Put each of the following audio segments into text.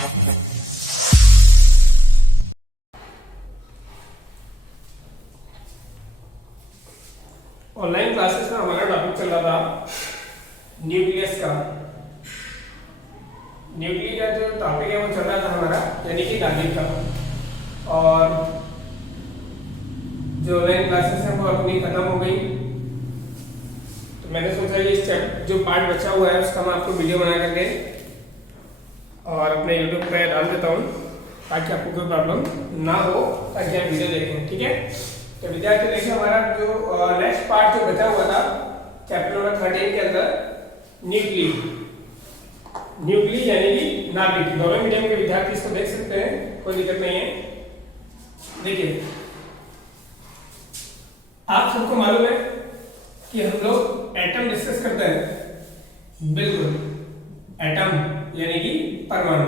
Online classes में हमारा topic चल रहा था न्यूक्लियस का। न्यूक्लियस का जो टॉपिक है वो चल रहा था हमारा यानी कि नाभिक का। और जो ऑनलाइन क्लासेस हैं वो अपनी खत्म हो गई, तो मैंने सोचा ये स्टेप जो पार्ट बचा हुआ है उसका मैं आपको वीडियो बना करके और अपने यूट्यूब पे डाल देता हूँ ताकि आपको कोई प्रॉब्लम ना हो, ताकि आप वीडियो देखें। ठीक है, तो विद्यार्थी देखिए हमारा जो नेक्स्ट पार्ट जो बचा हुआ था चैप्टर नंबर 13 के अंदर न्यूक्ली यानी कि नाभिक। दोनों मीडियम के विद्यार्थी इसको देख सकते हैं, कोई दिक्कत नहीं है। देखिए आप सबको मालूम है कि हम लोग एटम डिस्कस करते हैं। बिल्कुल, एटम यानी कि परमाणु।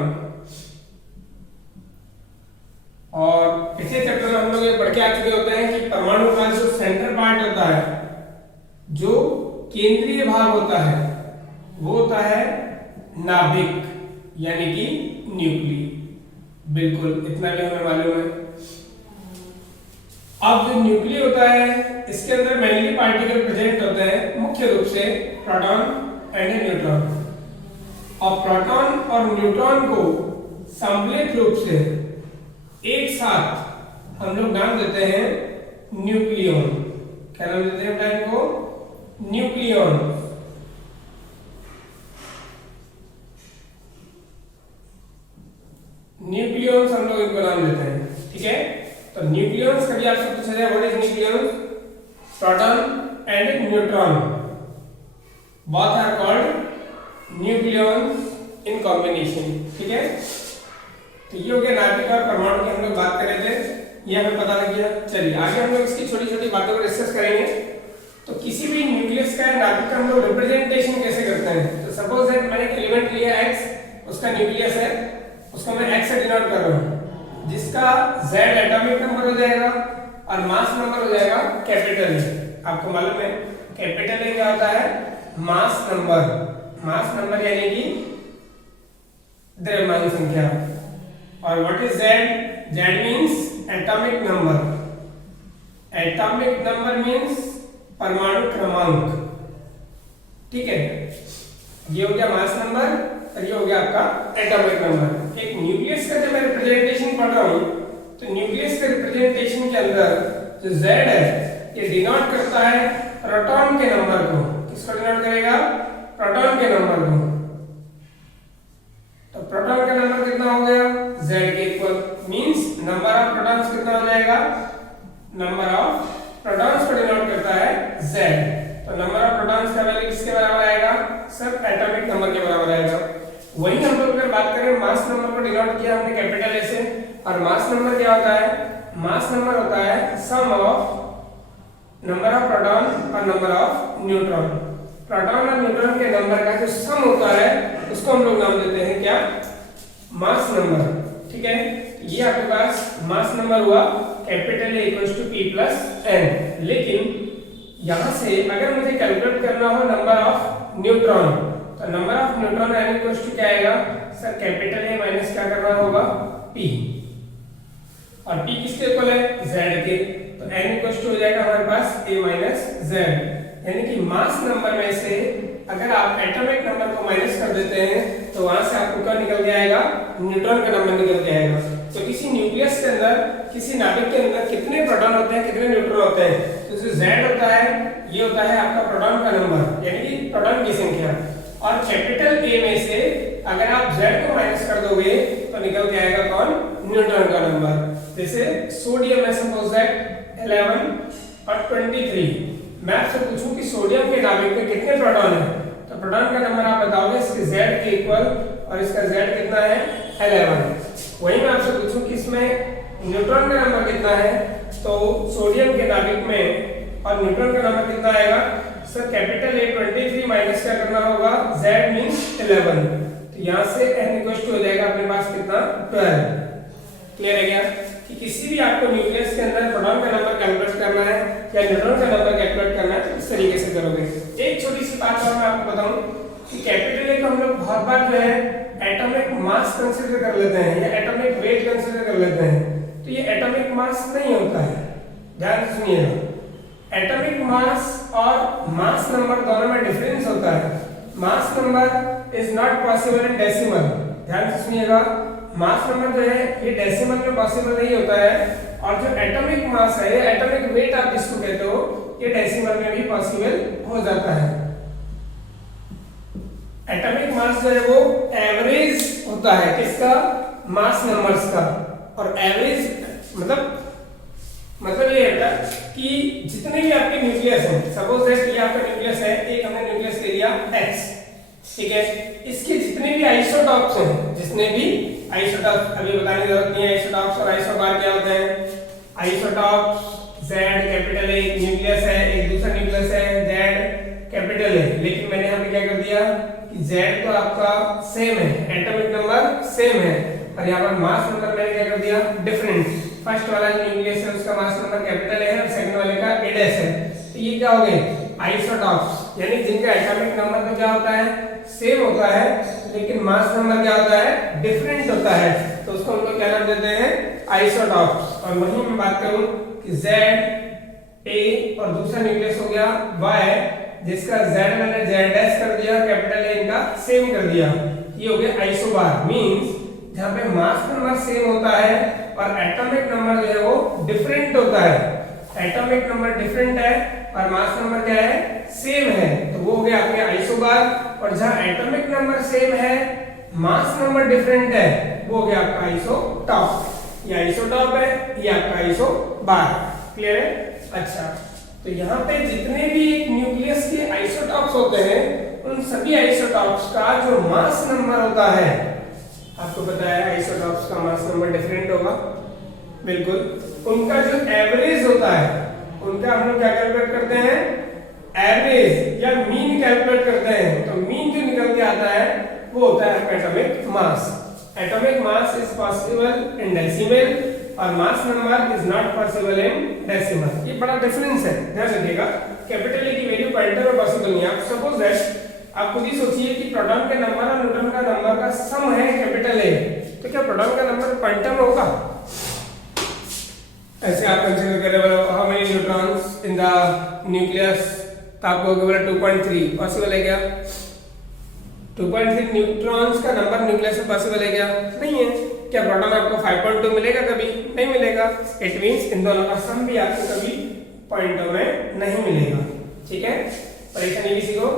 और पिछले चैप्टर में हम लोग ये पढ़ के आ चुके होते हैं कि परमाणु का जो सेंटर पार्ट होता है, जो केंद्रीय भाग होता है, वो होता है नाभिक यानी कि न्यूक्ली। बिल्कुल, इतना भी हमें मालूम है। अब जो न्यूक्ली होता है इसके अंदर मेनली पार्टिकल प्रेजेंट होते हैं, मुख्य रूप से प्रोटॉन एंड न्यूट्रॉन। और प्रोटॉन और न्यूट्रॉन को सम्मिलित रूप से एक साथ हम लोग नाम देते हैं न्यूक्लियॉन। क्या नाम देते हैं टाइप को? न्यूक्लियॉन। न्यूक्लियॉन्स हम लोग इनको नाम देते हैं। ठीक है, तो न्यूक्लियॉन्स कभी आपसे पूछा जाए what is nucleon? Proton and neutron both are called nucleons in combination. ठीक है, तो ये हो गया नाभिक और परमाणु की हम लोग बात कर रहे थे, ये हमें पता लग गया। चलिए आगे हम लोग इसकी छोटी छोटी बातों को डिस्कस करेंगे। तो किसी भी न्यूक्लियस का नाभिक का हम लोग रिप्रेजेंटेशन कैसे करते हैं? तो सपोज दैट मैंने एक एलिमेंट लिया x, उसका न्यूक्लियस है, उसको मैं x से डिनोट कर रहा हूं, जिसका z एटॉमिक नंबर हो जाएगा और मास नंबर हो जाएगा कैपिटल A। आपको मालूम है कैपिटल A क्या होता है? Mass number. मास नंबर यानी कि द्रव्यमान संख्या। और what is z? z means atomic number. Atomic number means परमाणु क्रमांक। ठीक है, ये हो गया मास नंबर और ये हो गया आपका एटॉमिक नंबर। एक न्यूक्लियस का जब मैं रिप्रेजेंटेशन पढ़ रहा हूं तो न्यूक्लियस के रिप्रेजेंटेशन के अंदर जो z है ये डिनोट करता है प्रोटॉन के नंबर को। किसको डिनोट करेगा? प्रोटॉन के नंबर को। तो प्रोटॉन का नंबर कितना हो गया? z के equal, means number of protons कितना हो जाएगा? नंबर ऑफ प्रोटॉन्स को डिनोट करता है z। तो नंबर ऑफ प्रोटॉन्स का वैल्यू किसके बराबर आएगा? सब एटॉमिक नंबर के बराबर आएगा। वही हम लोग अगर बात करें मास नंबर को डिनोट किया हमने कैपिटल A से, और मास नंबर क्या होता है? मास नंबर होता है सम ऑफ नंबर ऑफ प्रोटॉन और नंबर ऑफ न्यूट्रॉन। प्रोटॉन और न्यूट्रॉन के नंबर का जो सम होता है उसको हम लोग नाम देते हैं क्या? Mass number. ठीक है, ये आपके पास मास नंबर हुआ कैपिटल A = P + N। लेकिन यहां से अगर मुझे कैलकुलेट करना हो नंबर ऑफ न्यूट्रॉन, तो नंबर ऑफ न्यूट्रॉन N = क्या आएगा? सर कैपिटल A माइनस क्या करना होगा? P। और P किसके इक्वल है? Z के। तो N = हो जाएगा हमारे पास A - Z। यानी कि मास नंबर में से अगर आप एटॉमिक नंबर को माइनस कर देते हैं तो वहां से आपको क्या निकल के आएगा? न्यूट्रॉन का नंबर निकल के आएगा। तो किसी न्यूक्लियस के अंदर, किसी नाभिक के अंदर कितने प्रोटॉन होते हैं, कितने न्यूट्रॉन होते हैं? तो जो Z होता है ये होता है आपका प्रोटॉन का नंबर यानी कि प्रोटॉन की संख्या। और कैपिटल A में से अगर आप Z को माइनस कर दोगे तो निकल के आएगा कौन? न्यूट्रॉन का नंबर। जैसे सोडियम है, सपोज दैट 11 और 23। मैं आपसे पूछूं कि सोडियम के नाभिक में कितने प्रोटॉन हैं, तो प्रोटॉन का नंबर आप बताओगे इसके Z के इक्वल, और इसका Z कितना है? 11। वही मैं आपसे पूछूं कि इसमें न्यूट्रॉन का नंबर कितना है, तो सोडियम के नाभिक में और न्यूट्रॉन का नंबर कितना आएगा? सर कैपिटल A 23 माइनस क्या करना होगा? Z means 11। तो यहां से N = हो जाएगा अपने पास कितना? 12। क्लियर है क्या? कि किसी भी आपको न्यूक्लियस के अंदर प्रोटॉन का नंबर कैलकुलेट करना है या न्यूट्रॉन का नंबर कैलकुलेट करना है तो इस तरीके से करोगे। एक छोटी सी बात और मैं आपको बताऊं कि कैपिटल A को हम लोग बहुत बार जो है एटॉमिक मास कंसीडर कर लेते हैं या एटॉमिक वेट कंसीडर कर लेते हैं तो ये एटॉमिक मास नहीं होता है। ध्यान से सुनिएगा, एटॉमिक मास और मास नंबर दोनों में डिफरेंस होता है। मास number is not possible in decimal. ध्यान से सुनिएगा, मास नंबर जो है ये डेसिमल में पॉसिबल नहीं होता है, और जो एटॉमिक मास है, एटॉमिक वेट आप जिसको कहते हो, ये डेसिमल में भी पॉसिबल हो जाता है। एटॉमिक मास जो है वो एवरेज होता है किसका, मास नंबर्स का। और एवरेज मतलब ये होता है कि जितने भी आपके न्यूक्लियस हैं, सपोज दैट ये आपका न्यूक्लियस है, एक हमने न्यूक्लियस ले लिया X, ठीक है, इसके जितने भी आइसोटॉप्स हैं, जितने भी आइसोटॉप्स, अभी बताने की जरूरत नहीं है आइसोटॉप्स और आइसोबार क्या होते हैं। Isotopes Z capital A nucleus है, एक दूसरा न्यूक्लियस है Z कैपिटल A, लेकिन मैंने यहाँ पे क्या कर दिया कि Z तो आपका सेम है, एटॉमिक नंबर सेम है, और यहाँ पर मास नंबर मैंने क्या कर दिया डिफरेंट। फर्स्ट वाला जो न्यूक्लियस है उसका मास नंबर कैपिटल है और सेकंड वाले का A डैश है। तो ये क्या हो गए आइसोटॉप्स, यानी जिनका एटॉमिक नंबर तो क्या होता है सेम होता है, लेकिन मास नंबर क्या होता है डिफरेंट होता है, तो उसको हम लोग क्या नाम देते हैं आइसोटॉप्स। और वहीं मैं बात करूं कि Z A और दूसरा न्यूक्लियस हो गया Y, जिसका Z मैंने Z डैश कर दिया, कैपिटल A इनका सेम कर दिया, ये हो गया आइसोबार। मींस जहां पे मास नंबर सेम होता है और एटॉमिक नंबर जो है वो डिफरेंट होता है, एटॉमिक नंबर डिफरेंट है और मास नंबर क्या है सेम है, तो वो हो गया आपके आइसोबार। और जहां एटॉमिक नंबर सेम है, मास नंबर डिफरेंट है, वो हो गया आपका आइसोटॉप। ये आइसोटॉप है, ये आपका आइसोबार। क्लियर है? अच्छा, तो यहाँ पे जितने भी एक न्यूक्लियस के आइसोटॉप्स होते हैं, उन सभी आइसोटॉप्स का जो मास नंबर होता है, आपको पता है आइसोटॉप्स का मास नंबर डिफरेंट होगा, बिल्कुल, उनका जो एवरेज होता है, उनका हम लोग क्या कैलकुलेट करते हैं एवरेज या मीन कैलकुलेट करते हैं। तो मीन जो निकल के आता है वो होता है आपका atomic mass. Atomic mass is possible in decimal और mass number is not possible in decimal. ये बड़ा डिफरेंस है, ध्यान रखिएगा। कैपिटल ए की वैल्यू पॉइंटर में पॉसिबल नहीं है। आप सपोज दैट आप खुद ही सोचिए कि प्रोटॉन के नंबर और न्यूट्रॉन का नंबर का सम है कैपिटल ए, तो क्या प्रोटॉन का नंबर क्वांटम में होगा? ऐसे आप कंसीडर करें how many neutrons in the nucleus, तो आपको बोला 2.3 पॉसिबल है क्या? 2.3 न्यूट्रॉन्स का नंबर न्यूक्लियस में पॉसिबल है क्या? नहीं है। क्या प्रोटॉन आपको 5.2 मिलेगा? कभी नहीं मिलेगा। इट मींस इन दोनों का सम भी आपको कभी पॉइंटों में नहीं मिलेगा। ठीक है, परेशानी किसी को?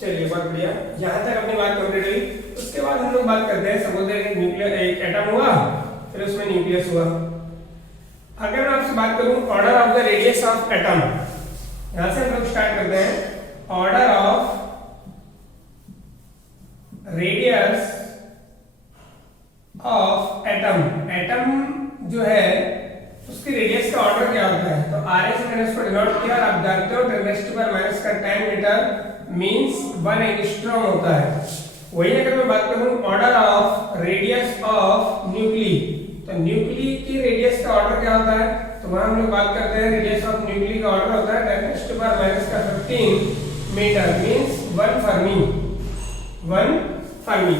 चलिए बहुत बढ़िया, यहाँ तक अपनी बात कंप्लीट हुई। उसके बाद हम लोग बात करते हैं, सपोज एक न्यूक्लियर एक एटम हुआ, फिर उसमें न्यूक्लियस हुआ। अगर मैं आपसे बात करूं order of the radius of atom, यहां से हम लोग स्टार्ट करते हैं। Order of radius of atom, atom जो है उसकी रेडियस का ऑर्डर क्या होता है? तो आर से मैंने उसको डिनोट किया। आप जानते हो 10⁻⁻ का 10 मीटर मींस 1 एंगस्ट्रॉम होता है। वही अगर मैं बात करूं order of radius of nuclei, तो न्यूक्ली की रेडियस का ऑर्डर क्या होता है? तो वहां हम लोग बात करते हैं रेडियस ऑफ न्यूक्ली का ऑर्डर होता है 10⁻⁻ का 15 metre means 1 fermi. 1 fermi,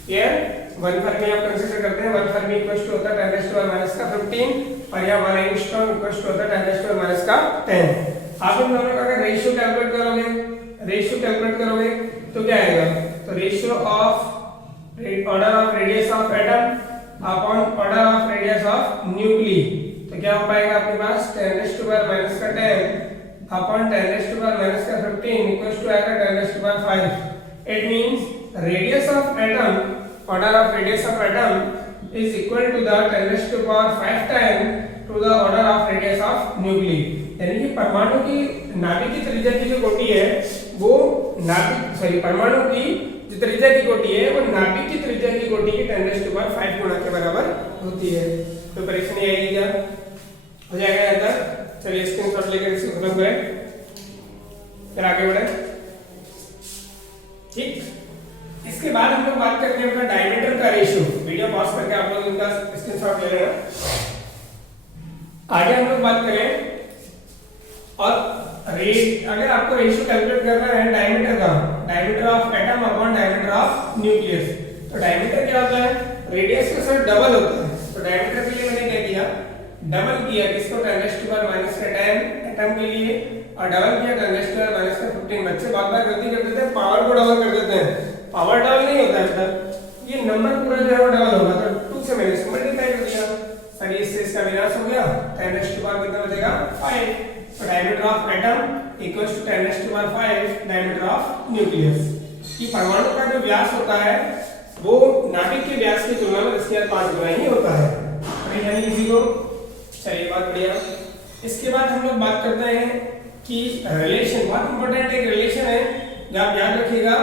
clear? 1 fermi आप कंसीडर करते हैं। 1 फर्मी इक्वल टू होता है 10⁻⁻ का 15 और यहाँ 1 एंगस्ट्रॉम इक्वल टू होता है 10⁻⁻ का 10। आप इन दोनों का अगर रेशियो कैलकुलेट करोगे तो क्या आएगा? तो ratio of order of radius of atom upon order of radius of nuclei, तो क्या हो पाएगा आपके पास 10⁻⁻ का 10 अपॉन 10⁻⁻ का 15 इक्वल टू आएगा 10⁻⁵। It means radius of atom, order of radius of atom is equal to the 10⁵ time to the order of radius of nuclei. यानी कि परमाणु की नाभिक की त्रिज्या की जो कोटि है वो परमाणु की जो त्रिज्या की कोटि है वो नाभिक की त्रिज्या की कोटि की 10⁵ गुणा के बराबर होती है। तो परेशानी आएगी क्या? हो जाएगा यहाँ तक? चलिए स्क्रीनशॉट लेकर इसको खत्म करें, फिर आगे बढ़े। ठीक, इसके बाद हम लोग बात करते हैं अपना डायमीटर का रेशियो। वीडियो पॉज करके आप लोग इनका स्क्रीनशॉट ले लेना। आगे हम लोग बात करें और अगर आपको रेशियो कैलकुलेट करना है डायमीटर का, diameter of atom upon diameter of nucleus, तो डायमीटर क्या होता है, रेडियस का सर डबल होता है। तो डायमीटर के लिए मैंने क्या किया, डबल किया किसको, 10⁻⁻10 एटम के लिए, और डबल किया 10⁻⁻15। बच्चे बहुत बार गलती कर देते हैं, पावर को डबल कर देते हैं। पावर डबल नहीं होता है, मतलब ये नंबर पूरा जो है वो डबल होगा। तो 2 से मैंने इसको मल्टीप्लाई कर दिया, सर इससे इसका विनाश हो गया, 10⁻⁵ कितना बचेगा 5। तो diameter of atom equals to 10⁻⁵ diameter of nucleus. कि परमाणु का जो व्यास होता है वो नाभिक के व्यास की तुलना में 10⁻5 गुना ही होता है। यानी किसी को, चलिए बात बढ़िया। इसके बाद हम लोग बात करते हैं कि रिलेशन, बहुत इंपॉर्टेंट एक रिलेशन है जो आप याद रखिएगा,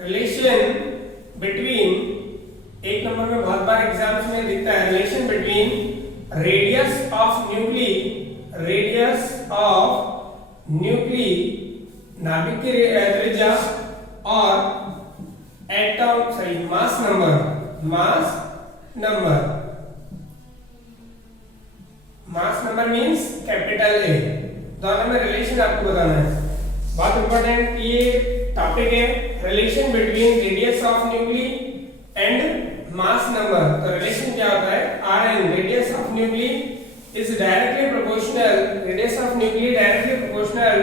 रिलेशन बिटवीन, एक नंबर में बहुत बार एग्जाम्स में दिखता है, relation between radius of nuclei, radius of nuclei नाभिक की त्रिज्या, और atom sorry mass number, mass number, mass number means capital A, दोनों में रिलेशन आपको बताना है। बहुत इंपॉर्टेंट ये टॉपिक है, relation between radius of nuclei and mass number. तो रिलेशन क्या होता है, Rn radius of nuclei is directly proportional, radius of nuclei directly proportional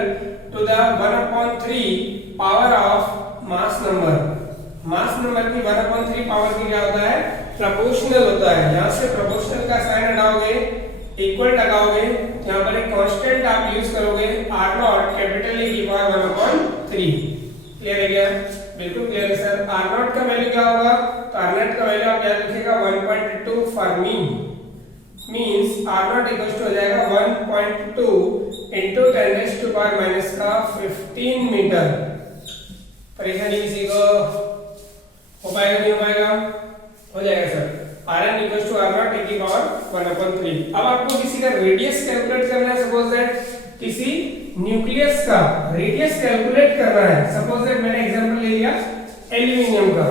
to the 1/3 power of mass number। Mass number की 1/3 power की क्या होता है, प्रोपोर्शनल होता है। यहाँ से प्रोपोर्शनल का साइन हटाओगे, इक्वल लगाओगे, यहाँ पर एक कांस्टेंट आप यूज करोगे R0 कैपिटल ए की पावर 1/3। क्लियर है क्या, बिल्कुल क्लियर है सर। R0 का वैल्यू क्या होगा, तो R0 का वैल्यू आप याद रखिएगा 1.2 fermi, means R0 equal to हो जाएगा 1.2 into 10⁻⁻15 मीटर। परेशानी किसी को हो पाएगा, नहीं हो पाएगा, हो जाएगा sir. Rn equal to R0 e की पावर 1/3। अब आपको किसी का रेडियस कैलकुलेट करना है, सपोज दैट किसी न्यूक्लियस का रेडियस कैलकुलेट करना है। सपोज दैट मैंने एग्जांपल ले लिया एल्यूमिनियम का।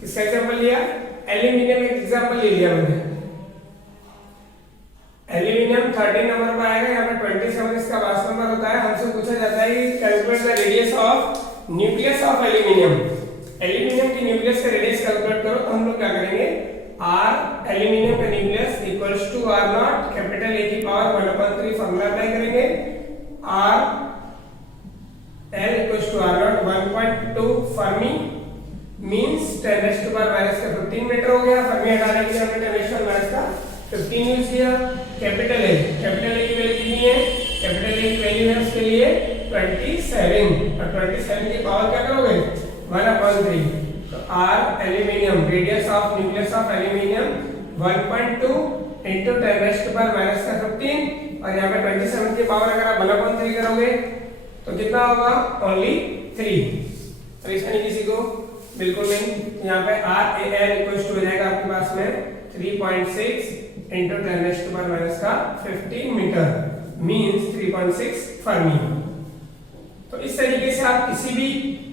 किसका एग्जांपल लिया, एल्यूमिनियम का एग्जांपल ले लिया मैंने। एल्यूमिनियम 13 नंबर पर आएगा, यहाँ पे 27 इसका मास नंबर होता है। हमसे पूछा जाता है कि calculate the radius of nucleus of aluminium. Aluminium की न्यूक्लियस का रेडियस कैलकुलेट करो, तो हम लोग क्या करेंगे, R एल्यूमिनियम का nucleus equals to R0 capital A की पावर 1/3 फॉर्मूला अप्लाई करेंगे। R L equals to R0 1.2 fermi means 10⁻⁻15 metre हो गया। फर्मी हटाने के लिए हमने 10⁻⁻15 यूज किया। कैपिटल ए की वैल्यू कितनी है, कैपिटल ए की वैल्यू है उसके लिए 27, और 27 की पावर क्या करोगे 1/3। तो R aluminium radius of nucleus of aluminium 1.2 into 10⁻⁻15, और यहाँ पे 27 की पावर अगर आप 1/3 करोगे तो कितना होगा, ओनली 3। परेशानी किसी को, बिल्कुल नहीं। यहाँ पे RAL इक्वल्स टू हो जाएगा आपके पास में 3.6 into 10⁻⁻15 मीटर मींस 3.6 फर्मी। तो इस तरीके से आप किसी भी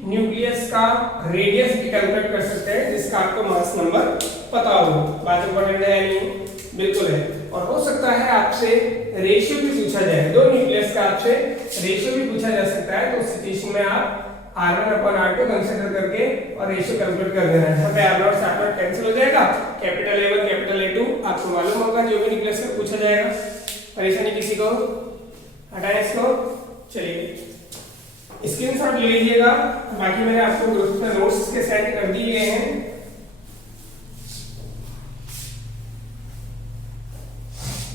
न्यूक्लियस का रेडियस भी कैलकुलेट कर सकते हैं जिसका आपको मास नंबर पता हो। बात इंपॉर्टेंट है या नहीं, बिल्कुल है। और हो सकता है आपसे रेशियो भी पूछा जाए, दो न्यूक्लियस का आपसे रेशियो भी पूछा जा सकता है। तो उस सिचुएशन में आप R1/R2 कंसीडर करके और रेशियो कैलकुलेट कर देना है। यहाँ पे R0 से R0 कैंसिल हो जाएगा, कैपिटल A1 कैपिटल A2 आपको मालूम होगा जो भी न्यूक्लियस का पूछा जाएगा। परेशानी किसी को, हटाएं इसको। चलिए स्क्रीनशॉट ले लीजिएगा, बाकी मैंने आपको ग्रुप में नोट्स के सेंड कर दिए हैं।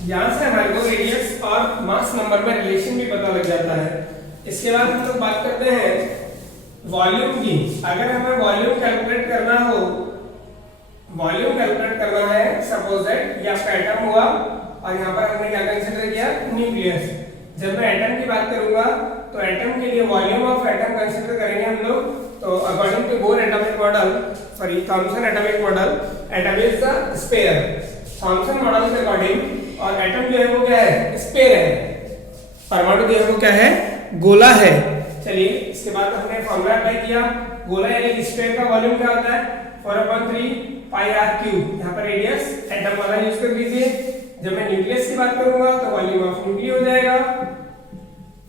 यहाँ से हमारे को रेडियस और मास नंबर में रिलेशन भी पता लग जाता है। इसके बाद हम लोग बात करते हैं वॉल्यूम की। अगर हमें वॉल्यूम कैलकुलेट करना हो, वॉल्यूम कैलकुलेट करना है, सपोज दैट ये आपका एटम हुआ और यहाँ पर हमने क्या कंसीडर किया, न्यूक्लियस। जब मैं एटम की बात करूंगा तो एटम के लिए वॉल्यूम ऑफ एटम कंसीडर करेंगे हम लोग। तो according to Bohr atomic model, sorry Thomson atomic model, atom is the sphere. Thomson model के अकॉर्डिंग और एटम जो है वो क्या है, स्फीयर है। परमाणु जो है वो क्या है, गोला है। चलिए इसके बाद हमने फॉर्मूला अप्लाई किया। गोला यानी स्फीयर का वॉल्यूम क्या होता है, 4/3 पाई r क्यूब। यहाँ पर रेडियस एटम वाला यूज कर लीजिए। जब मैं न्यूक्लियस की बात करूंगा तो वॉल्यूम ऑफ न्यूक्ली हो जाएगा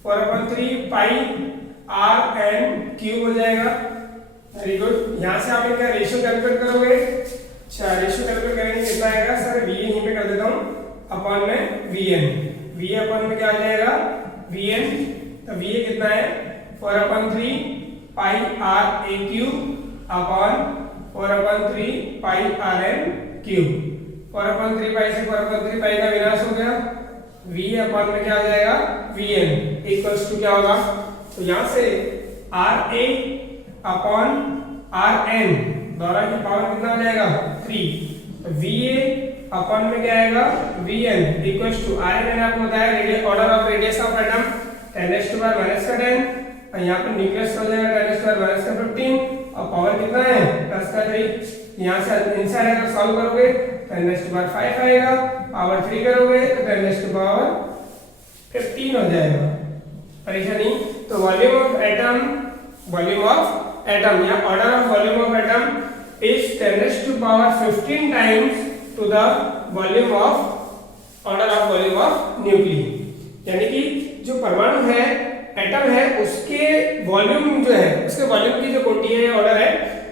4/3 पाई r n क्यूब हो जाएगा। Very good. यहाँ से आप इनका रेशियो कैलकुलेट करोगे। अच्छा, रेशियो कैलकुलेट करेंगे कितना आएगा सर, वी यहीं पे कर देता हूँ अपॉन में वी एन। वी अपॉन में क्या आ जाएगा वी एन, तो वी ए कितना है 4/3 pi R A cube upon 4/3 pi R N cube. 4/3 pi से 4/3 पाई का विनाश हो गया। वी अपॉन में क्या आ जाएगा वी एन इक्वल्स टू क्या होगा, तो यहाँ से R A upon R N दोनों की पावर कितना हो जाएगा 3, तो वी ए अपॉन में क्या आएगा V N equals to R N. मैंने आपको बताया radius order of radius of atom 10⁻⁻⁻, और यहाँ पे न्यूक्लियस हो जाएगा 10⁻⁻15 और पावर कितना है +3। यहाँ से इनसाइड अगर सॉल्व करोगे 10⁵ आएगा, पावर 3 करोगे तो 10⁻15 हो जाएगा। परेशानी, तो वॉल्यूम ऑफ एटम या order of volume of atom is 10⁻15 times to the volume of order of volume of nucleus. यानी कि जो परमाणु है एटम है उसके वॉल्यूम जो है, उसके वॉल्यूम की जो कोटि है ऑर्डर है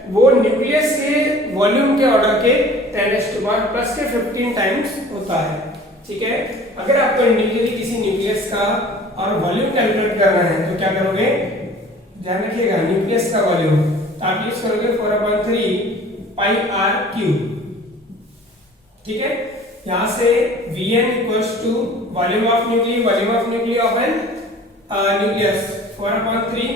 वो न्यूक्लियस के वॉल्यूम के ऑर्डर के 10⁻+15 टाइम्स होता है। ठीक है, अगर आपको इंडिविजुअली किसी न्यूक्लियस का और वॉल्यूम कैलकुलेट करना है तो क्या करोगे, ध्यान रखिएगा न्यूक्लियस का वॉल्यूम, तो आप यूज करोगे 4/3 पाई आर क्यूब। ठीक है, यहां से Vn equals to volume of nucleus of an nucleus 4/3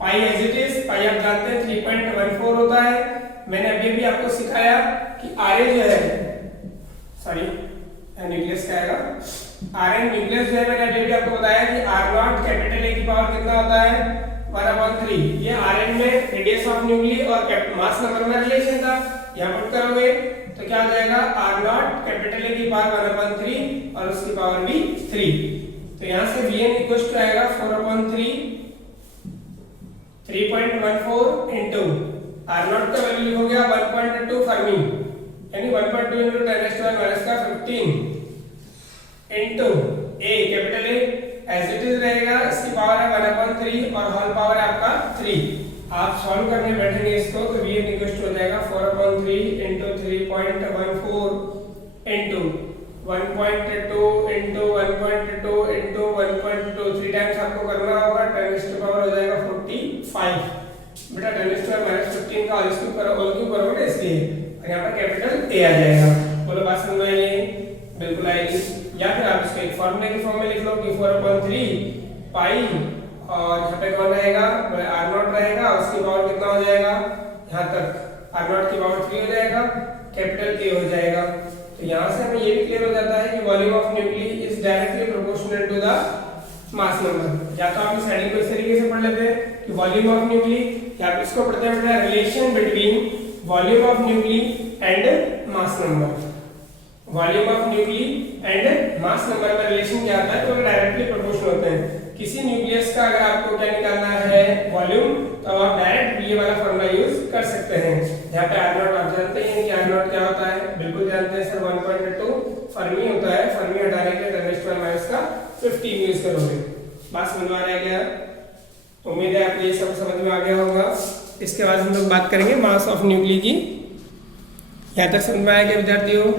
pi as it is. Pi आप जानते हैं 3.14 होता है। मैंने अभी भी आपको सिखाया कि Ra जो है, सॉरी न्यूक्लियस का आएगा Rn न्यूक्लियस जो है, मैंने अभी भी आपको बताया कि R0 कैपिटल A की पावर कितना होता है 1/3। ये Rn में रेडियस ऑफ न्यूक्लियस और मास नंबर में रिलेशन था, यहाँ पुट करोगे तो क्या हो जाएगा R0 कैपिटल A की पावर 1/3 और उसकी पावर भी 3। तो यहाँ से Vn इक्वल्स टू आएगा 4/3 3.14 इनटू R0 का वैल्यू हो गया 1.2 फर्मी, यानी 1.2 into 10⁻⁻15 into A capital A as it is रहेगा, इसकी पावर है 1/3 और होल पावर है आपका 3। आप सॉल्व करने बैठेंगे इसको तो Vn इक्वल्स टू हो जाएगा 4/3 into 3.14 into 1.2 into 1.2 into 1.2 3 times आपको करना होगा, 10 की पावर हो जाएगा 45। बेटा 10⁻⁻15 का होल क्यूब करोगे इसलिए, और यहाँ पर कैपिटल A आ जाएगा। बोलो बात समझ में आएगी? बिल्कुल आएगी। या फिर आप इसको एक फॉर्मूले की फॉर्म में लिख लो कि 4/3 पाई और यहाँ पे कौन रहेगा R0 रहेगा, उसकी पावर कितना हो जाएगा यहाँ तक R0 की पावर 3 हो जाएगा, कैपिटल A हो जाएगा। तो यहाँ से हमें ये भी क्लियर हो जाता है कि volume of nucleus is directly proportional to the mass number. या तो आप इस हेडिंग को इस तरीके से पढ़ लेते हैं कि वॉल्यूम ऑफ न्यूक्लियस, या आप इसको पढ़ते हैं relation between volume of nucleus and mass number. Volume of nucleus and mass number में रिलेशन क्या आता है, तो डायरेक्टली प्रोपोर्शनल होते हैं। किसी न्यूक्लियस का अगर आपको क्या निकालना है वॉल्यूम, तो आप डायरेक्ट ये वाला फॉर्मूला यूज कर सकते हैं। यहाँ पे R0 आप जानते हैं कि R0 क्या होता है, बिल्कुल जानते हैं सर 1.2 फर्मी होता है। फर्मी हटाने के लिए 10⁻⁻15 यूज करोगे। बात समझ में आ रहा है क्या? उम्मीद है आपको ये सब समझ में आ गया होगा। इसके बाद हम लोग बात करेंगे मास ऑफ न्यूक्लियस की। यहाँ तक समझ में आया क्या विद्यार्थियों?